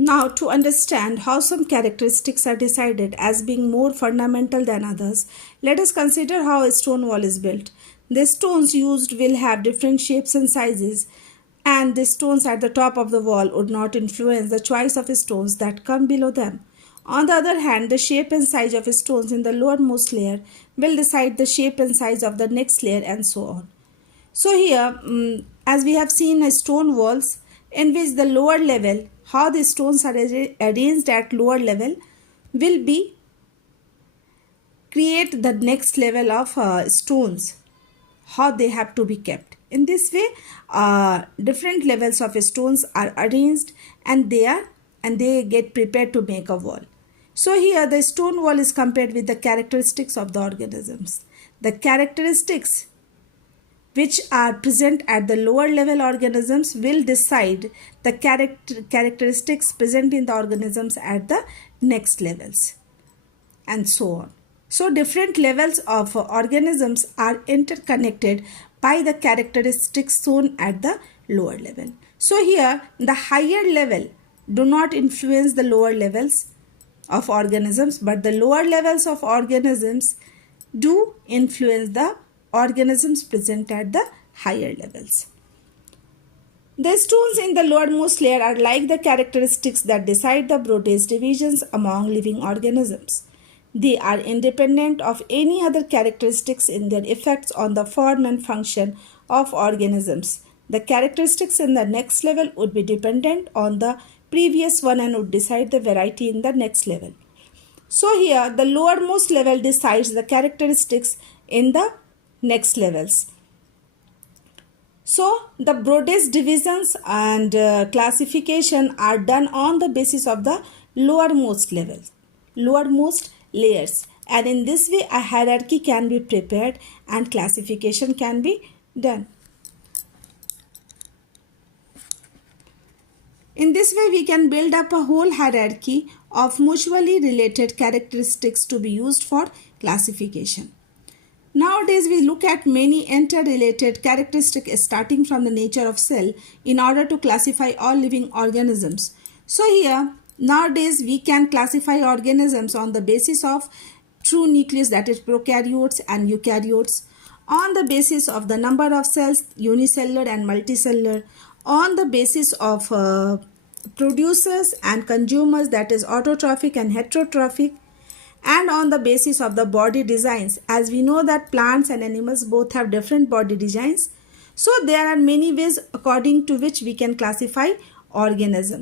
Now, to understand how some characteristics are decided as being more fundamental than others, let us consider how a stone wall is built. The stones used will have different shapes and sizes, and the stones at the top of the wall would not influence the choice of stones that come below them. On the other hand, the shape and size of stones in the lowermost layer will decide the shape and size of the next layer, and so on. So here, as we have seen stone walls in which the lower level, how the stones are arranged at lower level will be create the next level of stones, how they have to be kept. In this way, different levels of stones are arranged, and they get prepared to make a wall. So here the stone wall is compared with the characteristics of the organisms. The characteristics which are present at the lower level organisms will decide the characteristics present in the organisms at the next levels, and so on. So different levels of organisms are interconnected by the characteristics shown at the lower level. So here the higher level do not influence the lower levels of organisms, but the lower levels of organisms do influence the organisms present at the higher levels. The stones in the lowermost layer are like the characteristics that decide the broadest divisions among living organisms. They are independent of any other characteristics in their effects on the form and function of organisms. The characteristics in the next level would be dependent on the previous one and would decide the variety in the next level. So here the lowermost level decides the characteristics in the next levels. So the broadest divisions and classification are done on the basis of the lowermost layers, and in this way a hierarchy can be prepared and classification can be done. In this way we can build up a whole hierarchy of mutually related characteristics to be used for classification. Nowadays we look at many interrelated characteristics starting from the nature of cell in order to classify all living organisms. So here nowadays we can classify organisms on the basis of true nucleus, that is prokaryotes and eukaryotes, on the basis of the number of cells, unicellular and multicellular, on the basis of producers and consumers, that is autotrophic and heterotrophic, and on the basis of the body designs. As we know that plants and animals both have different body designs, so there are many ways according to which we can classify organisms.